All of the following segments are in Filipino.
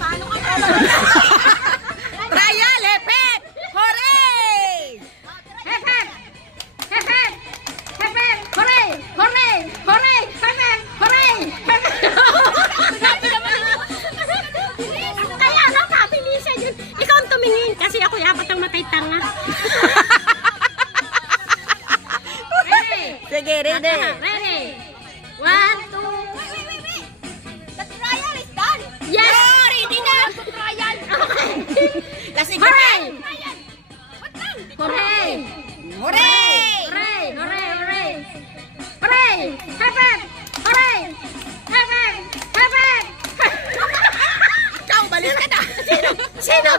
Paano ka na? Trial, hepet! Hooray! Hepep! Hepep! Hepep! Hooray! Hooray! Hooray! Hepep! Hooray! Kaya ano, mabilisan yun. Ikaw ang tumingin kasi ako yapat ang matay tanga. Ready? Sige, ready. Ready? 1, 2, Wait. The trial is done. yes! Ready na. Trial. Okay. Lasing Hooray! Trial. What lang? Hooray! Hooray! Hooray! Hooray! Hooray! Hooray! Hepep! Hooray! Hepep! Hepep! Ikaw, balis ka na. Sino? Sino?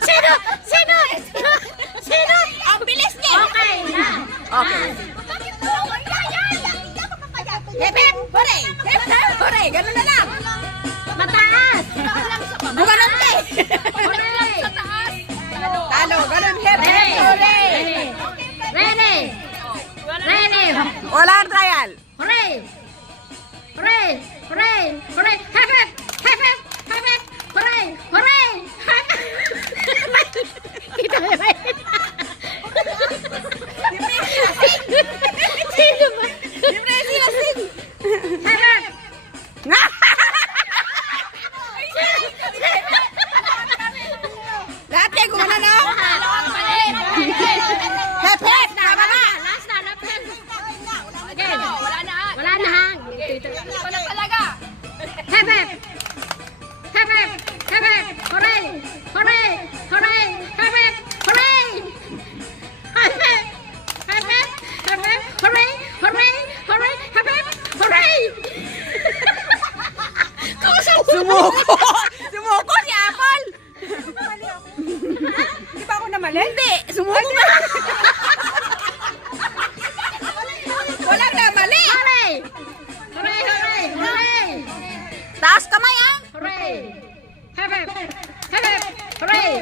Sino? Sino? Sino? Ang bilis niya. Okay na. Okay. Bakit dalawa trial? Hindi ako papayag. Hepep! Hooray! Hepep! Hooray! Ganun na lang. Mataas. Gumanon ka eh. Hooray! Talo, ganun. Hepep! Ready? Hooray! Ready? Ready? Walang trial. Hooray! Hooray! Hooray! Hooray! Hepep! Hepep! Hepep! Hooray! Hooray! Hepep! Kita mo ba? Sino ba? Hepep! Lahat kayo gumanon, no? Hepep! Tama na. Last na, lapit. Okay. Wala na. Wala na ha. Wala talaga. Hepep! Hepep! Hepep! Hooray! Hooray! Hooray! Hepep! Hooray! Hepep! Hepep! Hepep! Hooray! Hooray! Hooray! Hepep! Hooray! Sumuko! Sumuko si Apple! Di ba ako namali? Hindi! Sumuko ka! Walang namali! Hooray! Hooray! Hooray! Hooray! Taas kamay ah! Hooray! Hepep! Hepep! Hooray!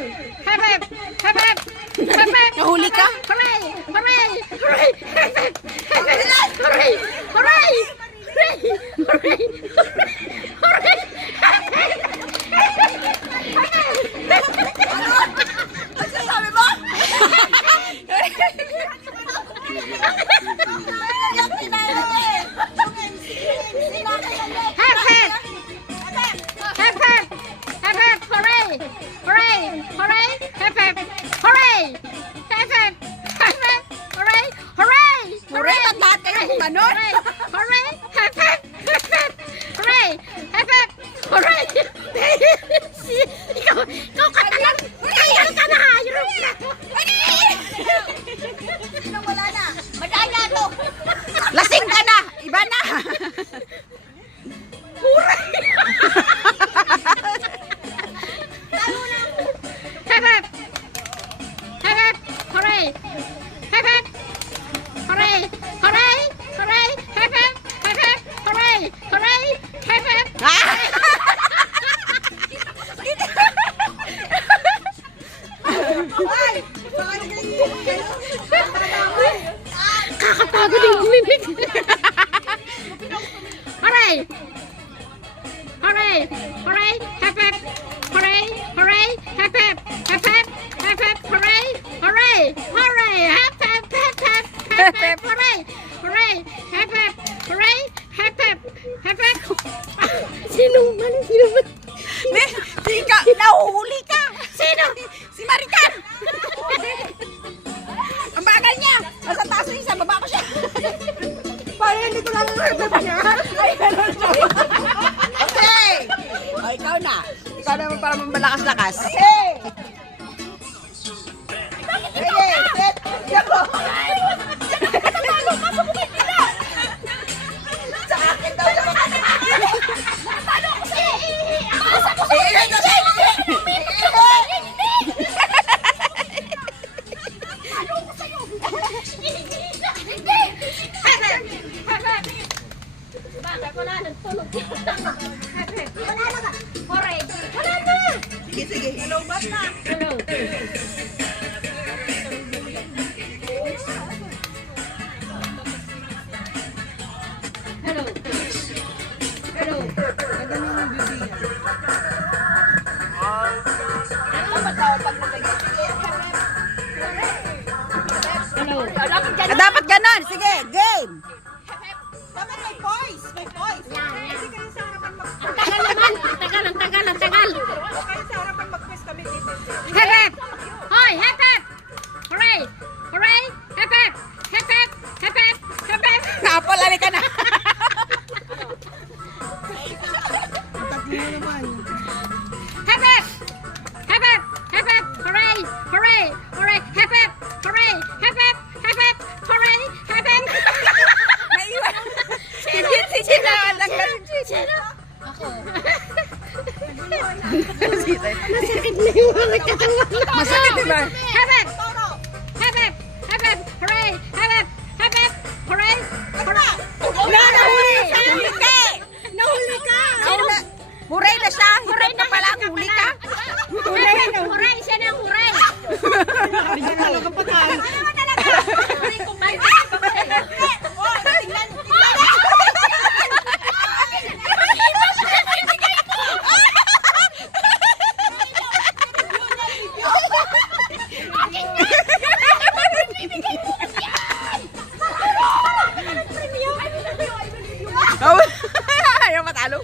Hepep! Hepep! Hepep! Nahuli ka? Hooray! Hooray! Hooray! Hepep! Hepep! Hooray! Hooray! Hooray! Hooray! Hooray! Ano sabi mo? Hep, hep! Hep, hep! Hep, hep! Hooray! Hooray! Hooray! Hep, hep! Hooray! Hep, hep! Hep, hep! Hooray! Hooray! Hooray! Ba't lahat kayo gumanon? Hooray! Hooray! Hep, hep! Hep, hep! Hooray! Hep, hep! Hooray! Ikaw ka talang! Ikaw ka na! Hayop na! Wala na. Madaya to. Lasing ka na! Iba na! Hep, hep! Hep, hep! Hooray! Hep, hep! Hooray! Hooray! Hooray! Hep, hep! Hep, hep! Hooray! Hooray! Hep, hep! Kakapagod yung bumibig. Hooray! Hooray! Hooray! Hep, hep! Hooray! Hooray! Hep, hep! Hep, hep! Hep, hep! Hooray! Hooray! Hooray! Hep, hep! Hep, hep! Hep, hep! Hooray! Hooray! Hep, hep! Hooray! Hep, hep! Hep, hep! Sino man? Sino man? Di ka! Nahuhuli ka! Sino? Si Maricar! Ang bagal niya! Nasa taas na isa, baba ko siya! Parang hindi ko lang niya. Ay, ganun siya. Okay! O, ikaw na. Ikaw naman para mambalakas-lakas. Okay! Ready, set, go! Sa akin daw siya Paano ko sa'yo? Bakit wala nang tulog? Wala na ba? Hooray! Wala na! Sige, sige. Hello, ba't na? Hello. Hello. Hello. Hep hep! Hep hep! Hep hep! Hooray! Hooray! Hooray! Hep hep! Hooray! Hep hep! Hep hep! Hooray! Hep hep! Naiwan. Si Gina. Sino? Masakit, diba? Hep hep! Hep hep! Hep hep! Hooray! Hep hep! Hep hep! Hooray! Hooray! Nahuli ka! Nahuli ka! Huray na siya. Huray na pala. Huli ka. Huray! Siya na huray! Ano ka pa tayo? Huray kung may Ayaw matalo.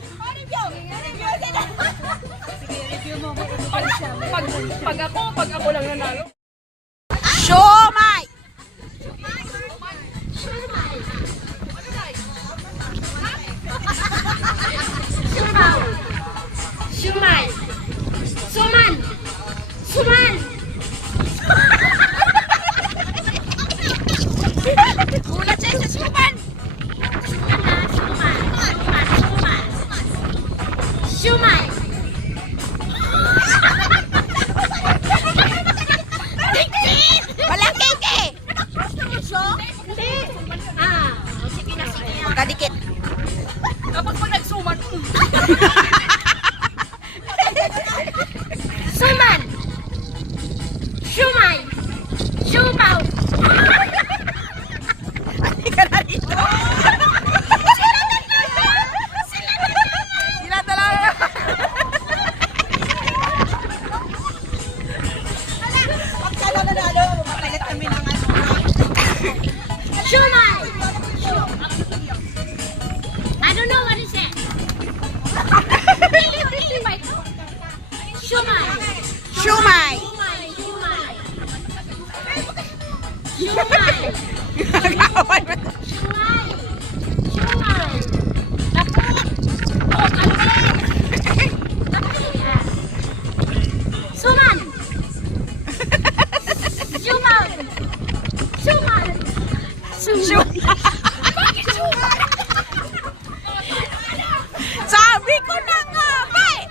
Pag ako lang nanalo. Siomay! Shumai! Suman! Suman! Gulat siya sa suman! Shumai! Malaki ka eh! Magkadikit. Kapag po nagsuman. Suman! Shumai! Shumaw! Hindi ka na dito. Sila talaga. Pagkala nanalo, mapalit kami ng ano. Shumai! I don't know what is it. Shumai! Siomay! Shumai! Shumai! Nagawan mo. Shumai! Shumai! Suman! Shumai! Shumai! Sabi ko na nga ba eh!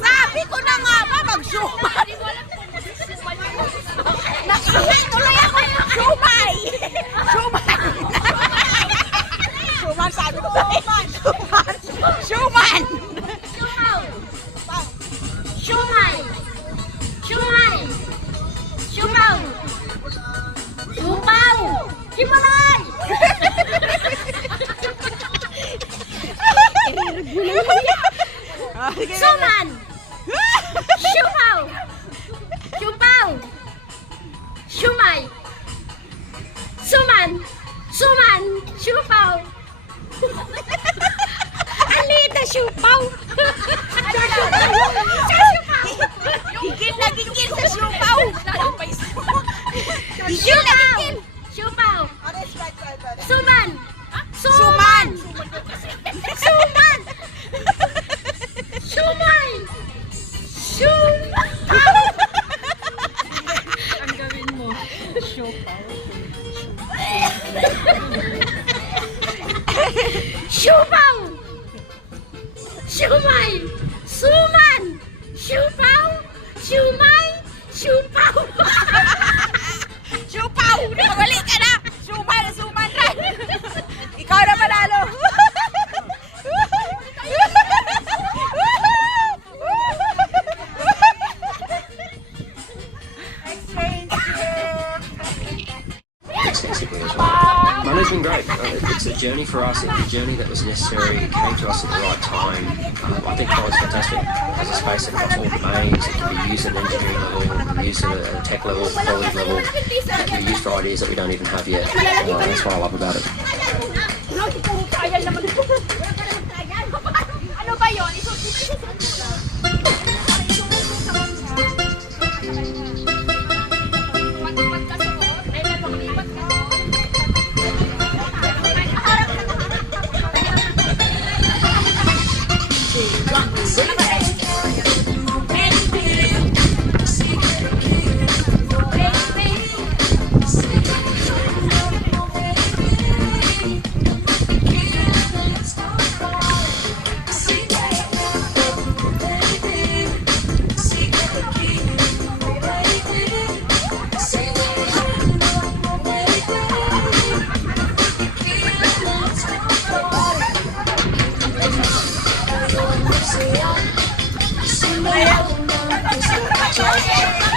Sabi ko na nga ba mag-sumay! Naihay tuloy ako yung sumay! Sumay! Suman sabi ko ba eh! Suman! Suman! Shumaw! Shumai! Shumai! Shumaw! Supaw! Himalay! Suman! Shumaw! Shumaw! Shumay! Suman! Suman! Shumaw! Alita Shumaw! Gigil na gigil sa supaw! Gigil na gigil! Shumaw! Suman! Suman! Suman! Shumay! Shumaw! Ang gawin mo. Shumaw! Shumay! Suman! Shumaw! Shumay! Shumaw! Supaw! Nakawali ka na! Suman! Suman na! Ikaw na manalo! Extensively as well. Money's been great. It's a journey for us. It's a journey that was necessary. It came to us at the right time. I think College fantastic as a space across all domains. It can be used at an engineering level, it can be used at a tech level, quality level. It can be used for ideas that we don't even have yet. That's what I love about it. Ano ba yun? Ay,